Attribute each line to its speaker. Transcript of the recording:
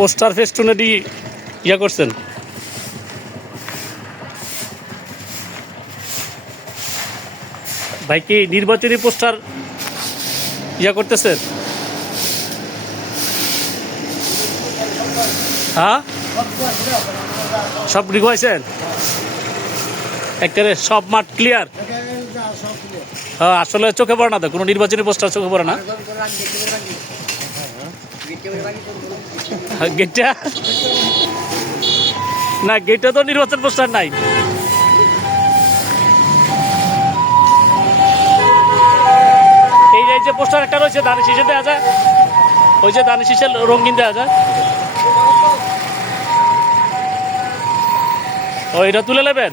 Speaker 1: Poster ফেস্টুনে দিয়ে ইয়া করছেন? ভাই কি নির্বাচনী পোস্টার ইয়া করতেছেন? হ্যাঁ? সব রিগোয়াইছেন একেবারে সব মাঠ ক্লিয়ার হ্যাঁ আসলে চোখে পড়ে না তো, কোনো নির্বাচনী পোস্টার চোখে পড়ে না? গেটটা? না গেটে তো নির্বাচন পোস্টার নাই। এই যে পোস্টার একটা রয়েছে, ধানের শীষে দেওয়া যায়। ওই যে ধানের শীষের রঙিন দেওয়া যায়। ও, এটা তুলে নেবেন?